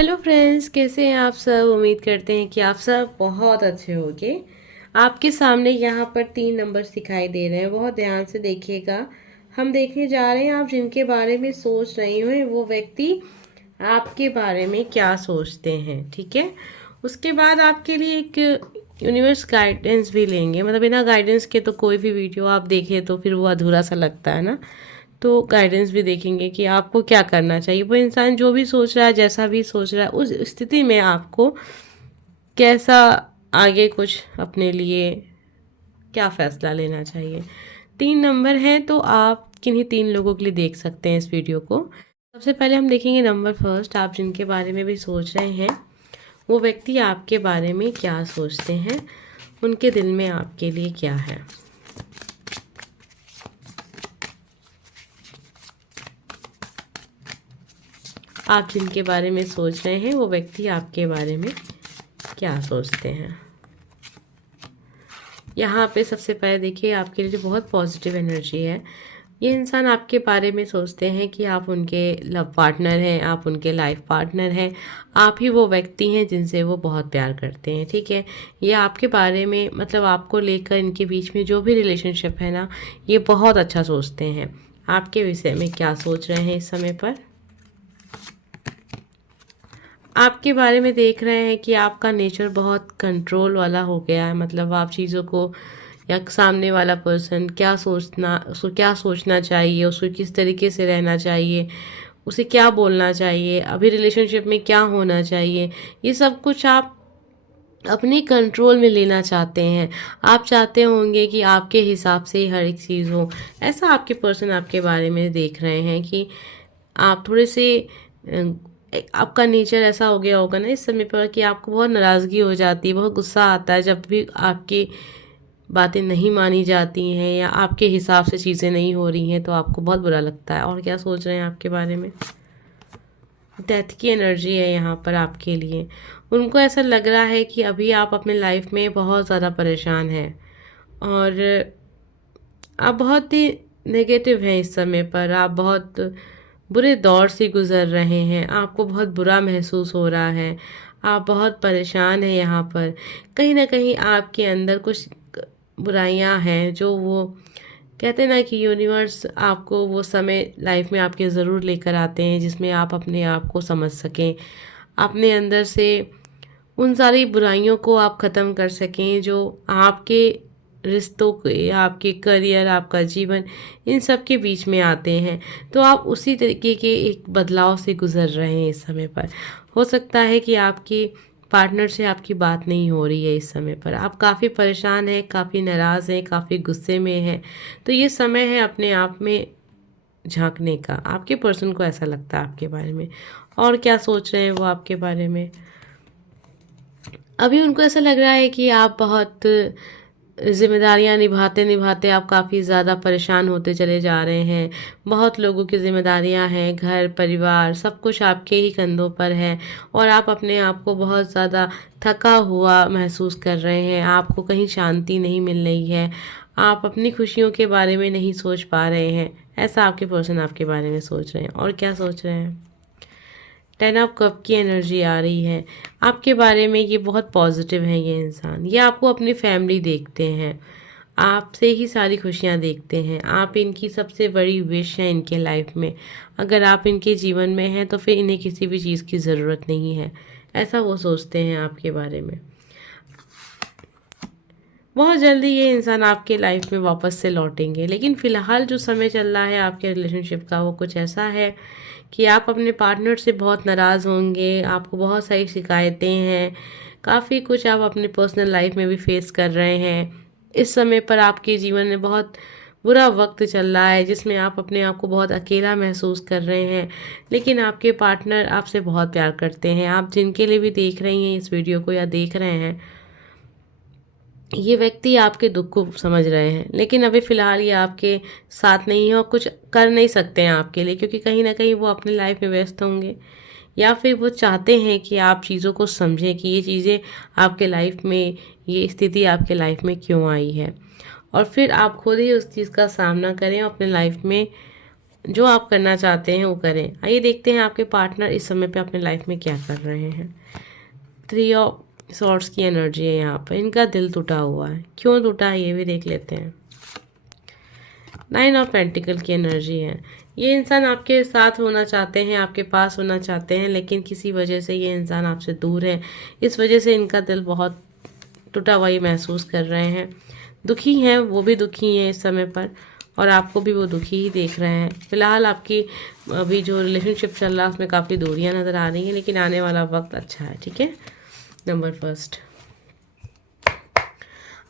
Hello friends, कैसे हैं आप सब। उम्मीद करते हैं कि आप सब बहुत अच्छे होंगे। आपके सामने यहाँ पर 3 नंबर्स दिखाई दे रहे हैं, बहुत ध्यान से देखिएगा। हम देखने जा रहे हैं आप जिनके बारे में सोच रही हो वो व्यक्ति आपके बारे में क्या सोचते हैं, ठीक है। उसके बाद आपके लिए एक यूनिवर्स गाइडेंस भी लेंगे, मतलब बिना गाइडेंस के तो कोई भी वीडियो आप देखें तो फिर वो अधूरा सा लगता है ना। तो गाइडेंस भी देखेंगे कि आपको क्या करना चाहिए। वो इंसान जो भी सोच रहा है, जैसा भी सोच रहा है, उस स्थिति में आपको कैसा आगे कुछ अपने लिए क्या फ़ैसला लेना चाहिए। 3 नंबर हैं तो आप किन्हीं 3 लोगों के लिए देख सकते हैं इस वीडियो को। सबसे पहले हम देखेंगे नंबर फर्स्ट। आप जिनके बारे में भी सोच रहे हैं वो व्यक्ति आपके बारे में क्या सोचते हैं, उनके दिल में आपके लिए क्या है। आप जिनके बारे में सोच रहे हैं वो व्यक्ति आपके बारे में क्या सोचते हैं। यहाँ पे सबसे पहले देखिए आपके लिए जो बहुत पॉजिटिव एनर्जी है, ये इंसान आपके बारे में सोचते हैं कि आप उनके लव पार्टनर हैं, आप उनके लाइफ पार्टनर हैं, आप ही वो व्यक्ति हैं जिनसे वो बहुत प्यार करते हैं, ठीक है। ये आपके बारे में, मतलब आपको लेकर इनके बीच में जो भी रिलेशनशिप है ना, ये बहुत अच्छा सोचते हैं। आपके विषय में क्या सोच रहे हैं इस समय पर। आपके बारे में देख रहे हैं कि आपका नेचर बहुत कंट्रोल वाला हो गया है, मतलब आप चीज़ों को, या सामने वाला पर्सन क्या सोचना चाहिए, उसको किस तरीके से रहना चाहिए, उसे क्या बोलना चाहिए, अभी रिलेशनशिप में क्या होना चाहिए, ये सब कुछ आप अपने कंट्रोल में लेना चाहते हैं। आप चाहते होंगे कि आपके हिसाब से ही हर एक चीज़ हो। ऐसा आपके पर्सन आपके बारे में देख रहे हैं कि आप थोड़े से आपका नेचर ऐसा हो गया होगा ना इस समय पर कि आपको बहुत नाराज़गी हो जाती है, बहुत गुस्सा आता है जब भी आपकी बातें नहीं मानी जाती हैं या आपके हिसाब से चीज़ें नहीं हो रही हैं, तो आपको बहुत बुरा लगता है। और क्या सोच रहे हैं आपके बारे में। डेथ की एनर्जी है यहाँ पर आपके लिए। उनको ऐसा लग रहा है कि अभी आप अपने लाइफ में बहुत ज़्यादा परेशान हैं और आप बहुत ही नेगेटिव हैं इस समय पर। आप बहुत बुरे दौर से गुज़र रहे हैं, आपको बहुत बुरा महसूस हो रहा है, आप बहुत परेशान हैं यहाँ पर। कहीं न कहीं आपके अंदर कुछ बुराइयाँ हैं जो वो कहते हैं ना कि यूनिवर्स आपको वो समय लाइफ में आपके ज़रूर लेकर आते हैं जिसमें आप अपने आप को समझ सकें, अपने अंदर से उन सारी बुराइयों को आप ख़त्म कर सकें जो आपके रिश्तों के, आपके करियर, आपका जीवन, इन सब के बीच में आते हैं। तो आप उसी तरीके के एक बदलाव से गुज़र रहे हैं इस समय पर। हो सकता है कि आपकी पार्टनर से आपकी बात नहीं हो रही है इस समय पर, आप काफ़ी परेशान हैं, काफ़ी नाराज़ हैं, काफ़ी गुस्से में हैं। तो ये समय है अपने आप में झाँकने का। आपके पर्सन को ऐसा लगता है आपके बारे में। और क्या सोच रहे हैं वो आपके बारे में। अभी उनको ऐसा लग रहा है कि आप बहुत ज़िम्मेदारियाँ निभाते निभाते आप काफ़ी ज़्यादा परेशान होते चले जा रहे हैं। बहुत लोगों की ज़िम्मेदारियाँ हैं, घर परिवार सब कुछ आपके ही कंधों पर है और आप अपने आप को बहुत ज़्यादा थका हुआ महसूस कर रहे हैं। आपको कहीं शांति नहीं मिल रही है, आप अपनी खुशियों के बारे में नहीं सोच पा रहे हैं। ऐसा आपके पर्सन आपके बारे में सोच रहे हैं। और क्या सोच रहे हैं। 10 ऑफ कप की एनर्जी आ रही है आपके बारे में। ये बहुत पॉजिटिव है ये इंसान। ये आपको अपनी फैमिली देखते हैं, आपसे ही सारी खुशियाँ देखते हैं। आप इनकी सबसे बड़ी विश है इनके लाइफ में। अगर आप इनके जीवन में हैं तो फिर इन्हें किसी भी चीज़ की ज़रूरत नहीं है, ऐसा वो सोचते हैं आपके बारे में। बहुत जल्दी ये इंसान आपके लाइफ में वापस से लौटेंगे, लेकिन फ़िलहाल जो समय चल रहा है आपके रिलेशनशिप का वो कुछ ऐसा है कि आप अपने पार्टनर से बहुत नाराज़ होंगे, आपको बहुत सारी शिकायतें हैं, काफ़ी कुछ आप अपने पर्सनल लाइफ में भी फेस कर रहे हैं। इस समय पर आपके जीवन में बहुत बुरा वक्त चल रहा है जिसमें आप अपने आप को बहुत अकेला महसूस कर रहे हैं, लेकिन आपके पार्टनर आपसे बहुत प्यार करते हैं। आप जिनके लिए भी देख रही हैं इस वीडियो को या देख रहे हैं, ये व्यक्ति आपके दुख को समझ रहे हैं, लेकिन अभी फ़िलहाल ये आपके साथ नहीं है और कुछ कर नहीं सकते हैं आपके लिए, क्योंकि कहीं ना कहीं वो अपनी लाइफ में व्यस्त होंगे या फिर वो चाहते हैं कि आप चीज़ों को समझें कि ये चीज़ें आपके लाइफ में, ये स्थिति आपके लाइफ में क्यों आई है, और फिर आप खुद ही उस चीज़ का सामना करें और अपने लाइफ में जो आप करना चाहते हैं वो करें। आइए देखते हैं आपके पार्टनर इस समय पे अपने लाइफ में क्या कर रहे हैं। 3 ऑफ सॉर्ड्स की एनर्जी है यहाँ पर। इनका दिल टूटा हुआ है, क्यों टूटा है ये भी देख लेते हैं। 9 ऑफ पेंटिकल की एनर्जी है। ये इंसान आपके साथ होना चाहते हैं, आपके पास होना चाहते हैं, लेकिन किसी वजह से ये इंसान आपसे दूर है। इस वजह से इनका दिल बहुत टूटा हुआ ये महसूस कर रहे हैं। दुखी हैं, वो भी दुखी हैं इस समय पर, और आपको भी वो दुखी ही देख रहे हैं। फिलहाल आपकी अभी जो रिलेशनशिप चल रहा है उसमें काफ़ी दूरियां नज़र आ रही हैं, लेकिन आने वाला वक्त अच्छा है। ठीक है, नंबर फर्स्ट।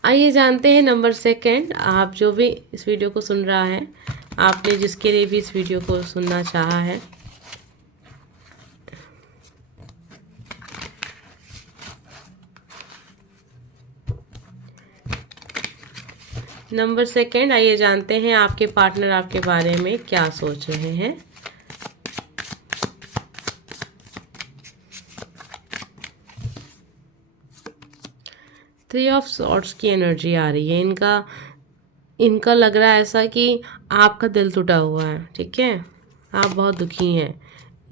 आइए जानते हैं नंबर सेकंड। आप जो भी इस वीडियो को सुन रहा है, आपने जिसके लिए भी इस वीडियो को सुनना चाहा है, नंबर सेकंड, आइए जानते हैं आपके पार्टनर आपके बारे में क्या सोच रहे हैं। थ्री ऑफ सॉर्ड्स की एनर्जी आ रही है। इनका लग रहा है ऐसा कि आपका दिल टूटा हुआ है। ठीक है, आप बहुत दुखी हैं।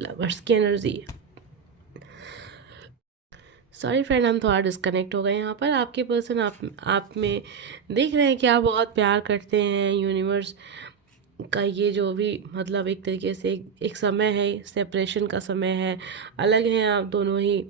लवर्स की एनर्जी। सॉरी फ्रेंड, हम थोड़ा डिस्कनेक्ट हो गए यहाँ पर। आपके पर्सन आप में देख रहे हैं कि आप बहुत प्यार करते हैं। यूनिवर्स का ये जो भी मतलब एक तरीके से एक समय है, सेपरेशन का समय है, अलग हैं आप दोनों ही,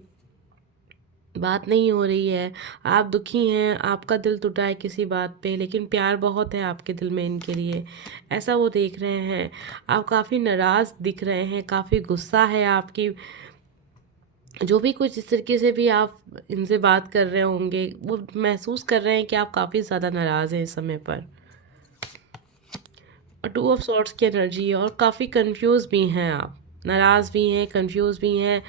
बात नहीं हो रही है, आप दुखी हैं, आपका दिल टूटा है किसी बात पे, लेकिन प्यार बहुत है आपके दिल में इनके लिए, ऐसा वो देख रहे हैं। आप काफ़ी नाराज़ दिख रहे हैं, काफ़ी गुस्सा है आपकी, जो भी कुछ इस तरीके से भी आप इनसे बात कर रहे होंगे, वो महसूस कर रहे हैं कि आप काफ़ी ज़्यादा नाराज़ हैं इस समय पर। और 2 ऑफ सॉर्ड्स की एनर्जी है, और काफ़ी कंफ्यूज भी हैं आप, नाराज़ भी हैं, कंफ्यूज भी हैं।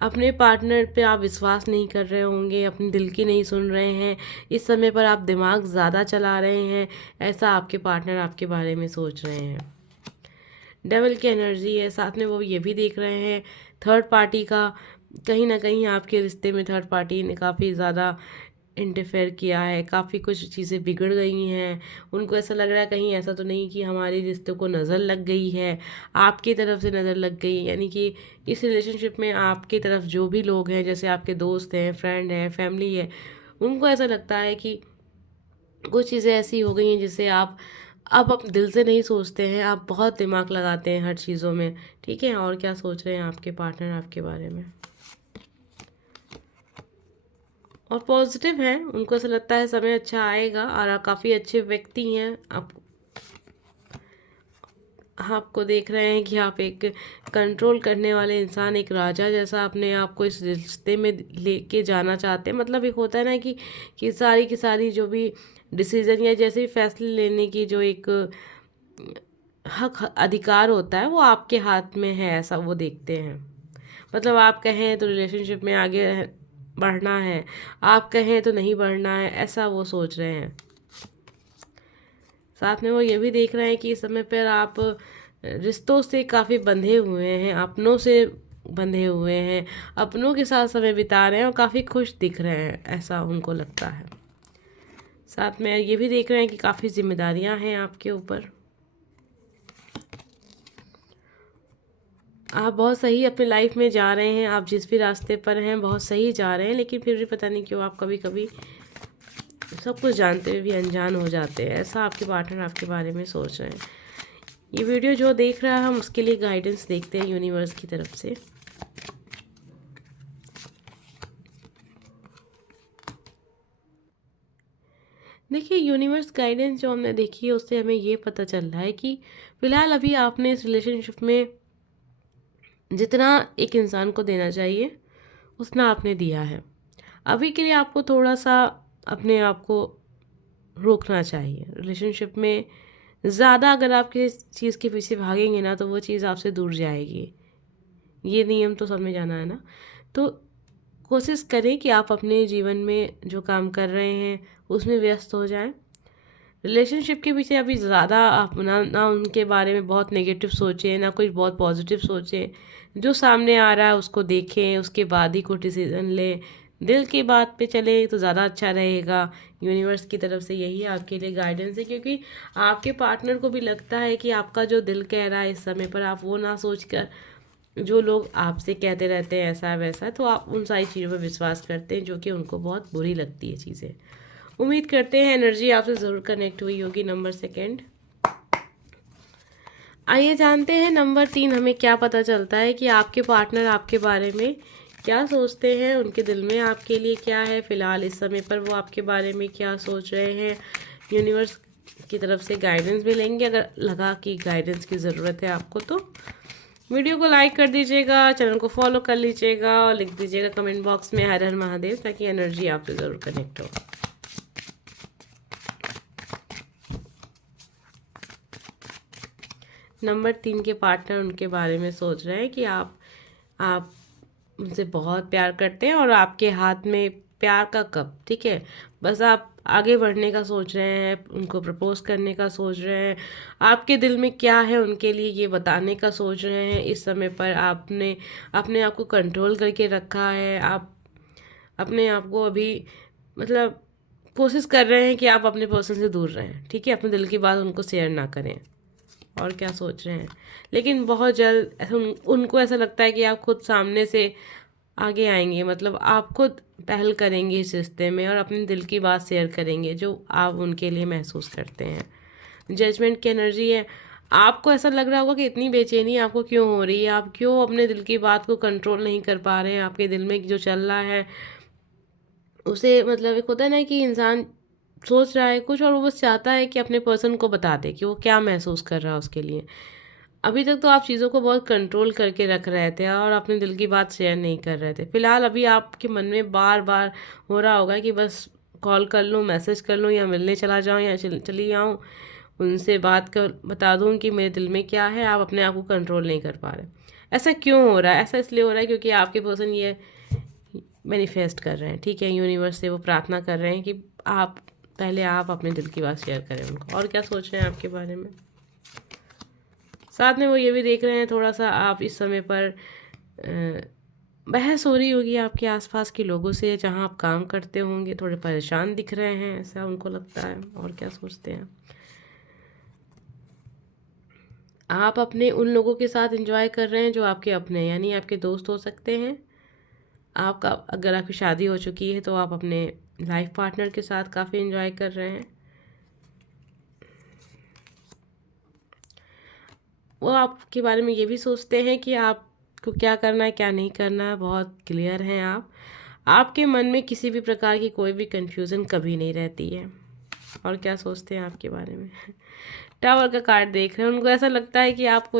अपने पार्टनर पे आप विश्वास नहीं कर रहे होंगे, अपने दिल की नहीं सुन रहे हैं। इस समय पर आप दिमाग ज़्यादा चला रहे हैं, ऐसा आपके पार्टनर आपके बारे में सोच रहे हैं। डेविल की एनर्जी है, साथ में वो ये भी देख रहे हैं थर्ड पार्टी का, कहीं ना कहीं आपके रिश्ते में थर्ड पार्टी ने काफ़ी ज़्यादा इंटरफेयर किया है, काफ़ी कुछ चीज़ें बिगड़ गई हैं। उनको ऐसा लग रहा है कहीं ऐसा तो नहीं कि हमारे रिश्ते को नज़र लग गई है, आपकी तरफ से नज़र लग गई, यानी कि इस रिलेशनशिप में आपकी तरफ जो भी लोग हैं, जैसे आपके दोस्त हैं, फ्रेंड हैं, फैमिली है, उनको ऐसा लगता है कि कुछ चीज़ें ऐसी हो गई हैं जिसे आप अब अपने दिल से नहीं सोचते हैं, आप बहुत दिमाग लगाते हैं हर चीज़ों में। ठीक है, और क्या सोच रहे हैं आपके पार्टनर आपके बारे में। और पॉजिटिव हैं, उनको ऐसा लगता है समय अच्छा आएगा, और आप काफ़ी अच्छे व्यक्ति हैं। आपको देख रहे हैं कि आप एक कंट्रोल करने वाले इंसान, एक राजा जैसा अपने आप को इस रिश्ते में लेके जाना चाहते हैं। मतलब एक होता है ना कि सारी की सारी जो भी डिसीजन या जैसे भी फैसले लेने की जो एक हक अधिकार होता है वो आपके हाथ में है, ऐसा वो देखते हैं। मतलब आप कहें तो रिलेशनशिप में आगे बढ़ना है, आप कहें तो नहीं बढ़ना है, ऐसा वो सोच रहे हैं। साथ में वो ये भी देख रहे हैं कि इस समय पर आप रिश्तों से काफ़ी बंधे हुए हैं, अपनों से बंधे हुए हैं, अपनों के साथ समय बिता रहे हैं और काफ़ी खुश दिख रहे हैं, ऐसा उनको लगता है। साथ में ये भी देख रहे हैं कि काफ़ी जिम्मेदारियां हैं आपके ऊपर। आप बहुत सही अपने लाइफ में जा रहे हैं, आप जिस भी रास्ते पर हैं बहुत सही जा रहे हैं, लेकिन फिर भी पता नहीं क्यों आप कभी कभी सब कुछ जानते हुए भी अनजान हो जाते हैं, ऐसा आपके पार्टनर आपके बारे में सोच रहे हैं। ये वीडियो जो देख रहा है, हम उसके लिए गाइडेंस देखते हैं यूनिवर्स की तरफ से। देखिए, यूनिवर्स गाइडेंस जो हमने देखी है उससे हमें ये पता चल रहा है कि फ़िलहाल अभी आपने इस रिलेशनशिप में जितना एक इंसान को देना चाहिए उतना आपने दिया है। अभी के लिए आपको थोड़ा सा अपने आप को रोकना चाहिए। रिलेशनशिप में ज़्यादा अगर आप किसी चीज़ के पीछे भागेंगे ना तो वो चीज़ आपसे दूर जाएगी। ये नियम तो समझ आना है ना। तो कोशिश करें कि आप अपने जीवन में जो काम कर रहे हैं उसमें व्यस्त हो जाएं। रिलेशनशिप के पीछे अभी ज़्यादा आप ना उनके बारे में बहुत नेगेटिव सोचें, ना कुछ बहुत पॉजिटिव सोचें। जो सामने आ रहा है उसको देखें, उसके बाद ही कोई डिसीज़न लें, दिल की बात पे चले तो ज़्यादा अच्छा रहेगा। यूनिवर्स की तरफ से यही आपके लिए गाइडेंस है, क्योंकि आपके पार्टनर को भी लगता है कि आपका जो दिल कह रहा है इस समय पर, आप वो ना सोच कर जो लोग आपसे कहते रहते हैं ऐसा वैसा, तो आप उन सारी चीज़ों पर विश्वास करते हैं जो कि उनको बहुत बुरी लगती है चीज़ें। उम्मीद करते हैं एनर्जी आपसे ज़रूर कनेक्ट हुई होगी। नंबर 2। आइए जानते हैं नंबर 3 हमें क्या पता चलता है कि आपके पार्टनर आपके बारे में क्या सोचते हैं, उनके दिल में आपके लिए क्या है, फ़िलहाल इस समय पर वो आपके बारे में क्या सोच रहे हैं। यूनिवर्स की तरफ से गाइडेंस भी लेंगे, अगर लगा कि गाइडेंस की ज़रूरत है आपको तो वीडियो को लाइक कर दीजिएगा, चैनल को फॉलो कर लीजिएगा और लिख दीजिएगा कमेंट बॉक्स में हर हर महादेव, ताकि एनर्जी आपसे ज़रूर कनेक्ट हो। नंबर 3 के पार्टनर उनके बारे में सोच रहे हैं कि आप उनसे बहुत प्यार करते हैं और आपके हाथ में प्यार का कप, ठीक है, बस आप आगे बढ़ने का सोच रहे हैं, उनको प्रपोज करने का सोच रहे हैं, आपके दिल में क्या है उनके लिए ये बताने का सोच रहे हैं। इस समय पर आपने अपने आप को कंट्रोल करके रखा है, आप अपने आप को अभी मतलब कोशिश कर रहे हैं कि आप अपने पर्सन से दूर रहें, ठीक है, अपने दिल की बात उनको शेयर ना करें। और क्या सोच रहे हैं, लेकिन बहुत जल्द उनको ऐसा लगता है कि आप खुद सामने से आगे आएंगे, मतलब आप खुद पहल करेंगे इस रिश्ते में और अपने दिल की बात शेयर करेंगे जो आप उनके लिए महसूस करते हैं। जजमेंट की एनर्जी है, आपको ऐसा लग रहा होगा कि इतनी बेचैनी आपको क्यों हो रही है, आप क्यों अपने दिल की बात को कंट्रोल नहीं कर पा रहे हैं, आपके दिल में जो चल रहा है उसे, मतलब एक होता है ना कि इंसान सोच रहा है कुछ और वो बस चाहता है कि अपने पर्सन को बता दे कि वो क्या महसूस कर रहा है उसके लिए। अभी तक तो आप चीज़ों को बहुत कंट्रोल करके रख रहे थे और अपने दिल की बात शेयर नहीं कर रहे थे। फ़िलहाल अभी आपके मन में बार बार हो रहा होगा कि बस कॉल कर लूँ, मैसेज कर लूँ, या मिलने चला जाऊँ, या चली आऊँ, उनसे बात कर बता दूँ कि मेरे दिल में क्या है। आप अपने आप को कंट्रोल नहीं कर पा रहे। ऐसा क्यों हो रहा है? ऐसा इसलिए हो रहा है क्योंकि आपके पर्सन ये मैनिफेस्ट कर रहे हैं, ठीक है, यूनिवर्स से वो प्रार्थना कर रहे हैं कि पहले आप अपने दिल की बात शेयर करें उनको, और क्या सोच रहे हैं आपके बारे में। साथ में वो ये भी देख रहे हैं थोड़ा सा आप इस समय पर बहस हो रही होगी आपके आसपास के लोगों से, जहां आप काम करते होंगे, थोड़े परेशान दिख रहे हैं, ऐसा उनको लगता है। और क्या सोचते हैं आप अपने उन लोगों के साथ एंजॉय कर रहे हैं जो आपके अपने, यानी आपके दोस्त हो सकते हैं। आपका अगर आपकी शादी हो चुकी है तो आप अपने लाइफ पार्टनर के साथ काफ़ी एंजॉय कर रहे हैं। वो आपके बारे में ये भी सोचते हैं कि आपको क्या करना है क्या नहीं करना है, बहुत क्लियर हैं आप। आपके मन में किसी भी प्रकार की कोई भी कंफ्यूजन कभी नहीं रहती है। और क्या सोचते हैं आपके बारे में टावर का कार्ड देख रहे हैं, उनको ऐसा लगता है कि आप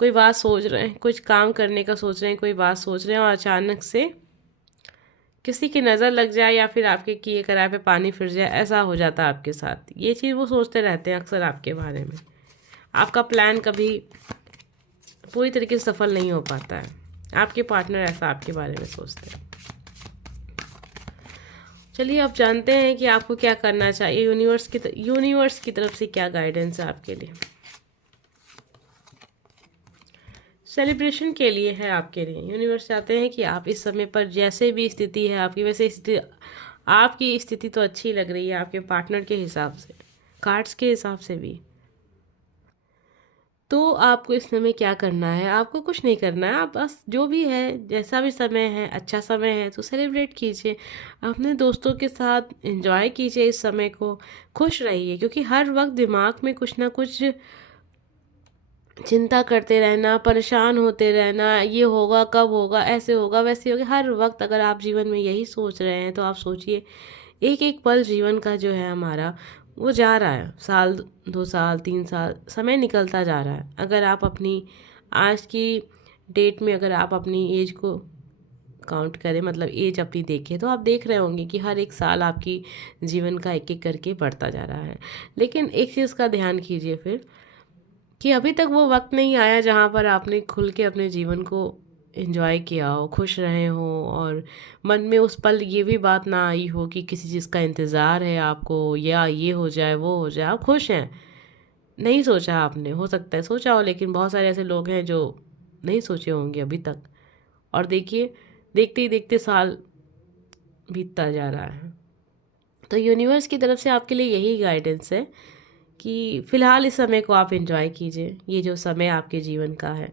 कोई बात सोच रहे हैं, कुछ काम करने का सोच रहे हैं, कोई बात सोच रहे हैं और अचानक से किसी की नज़र लग जाए या फिर आपके किए कराए पे पानी फिर जाए, ऐसा हो जाता है आपके साथ। ये चीज़ वो सोचते रहते हैं अक्सर आपके बारे में। आपका प्लान कभी पूरी तरीके से सफल नहीं हो पाता है। आपके पार्टनर ऐसा आपके बारे में सोचते हैं। चलिए अब जानते हैं कि आपको क्या करना चाहिए। यूनिवर्स की तरफ से क्या गाइडेंस है आपके लिए। सेलिब्रेशन के लिए है आपके लिए। यूनिवर्स चाहते हैं कि आप इस समय पर जैसे भी स्थिति है आपकी, वैसे आपकी स्थिति तो अच्छी लग रही है आपके पार्टनर के हिसाब से, कार्ड्स के हिसाब से भी। तो आपको इस समय क्या करना है, आपको कुछ नहीं करना है, आप बस जो भी है, जैसा भी समय है, अच्छा समय है तो सेलिब्रेट कीजिए, अपने दोस्तों के साथ एंजॉय कीजिए इस समय को, खुश रहिए। क्योंकि हर वक्त दिमाग में कुछ ना कुछ चिंता करते रहना, परेशान होते रहना, ये होगा कब होगा, ऐसे होगा वैसे होगा, हर वक्त अगर आप जीवन में यही सोच रहे हैं तो आप सोचिए एक एक पल जीवन का जो है हमारा वो जा रहा है, साल 2 साल 3 साल समय निकलता जा रहा है। अगर आप अपनी आज की डेट में अगर आप अपनी एज को काउंट करें, मतलब एज अपनी देखें, तो आप देख रहे होंगे कि हर एक साल आपकी जीवन का एक एक करके बढ़ता जा रहा है। लेकिन एक चीज़ का ध्यान कीजिए फिर कि अभी तक वो वक्त नहीं आया जहाँ पर आपने खुल के अपने जीवन को एंजॉय किया हो, खुश रहे हो, और मन में उस पल ये भी बात ना आई हो कि किसी चीज़ का इंतज़ार है आपको, या ये हो जाए वो हो जाए। आप खुश हैं, नहीं सोचा आपने, हो सकता है सोचा हो, लेकिन बहुत सारे ऐसे लोग हैं जो नहीं सोचे होंगे अभी तक। और देखिए देखते ही देखते साल बीतता जा रहा है। तो यूनिवर्स की तरफ से आपके लिए यही गाइडेंस है कि फ़िलहाल इस समय को आप एंजॉय कीजिए। ये जो समय आपके जीवन का है,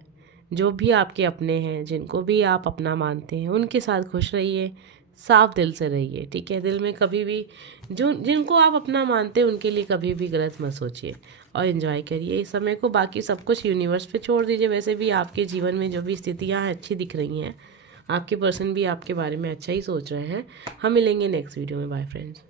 जो भी आपके अपने हैं, जिनको भी आप अपना मानते हैं, उनके साथ खुश रहिए, साफ दिल से रहिए, ठीक है। दिल में कभी भी जो जिनको आप अपना मानते हैं उनके लिए कभी भी गलत मत सोचिए और एंजॉय करिए इस समय को। बाकी सब कुछ यूनिवर्स पे छोड़ दीजिए। वैसे भी आपके जीवन में जो भी स्थितियाँ हैं अच्छी दिख रही हैं, आपके पर्सन भी आपके बारे में अच्छा ही सोच रहे हैं। हम मिलेंगे नेक्स्ट वीडियो में। Bye friends.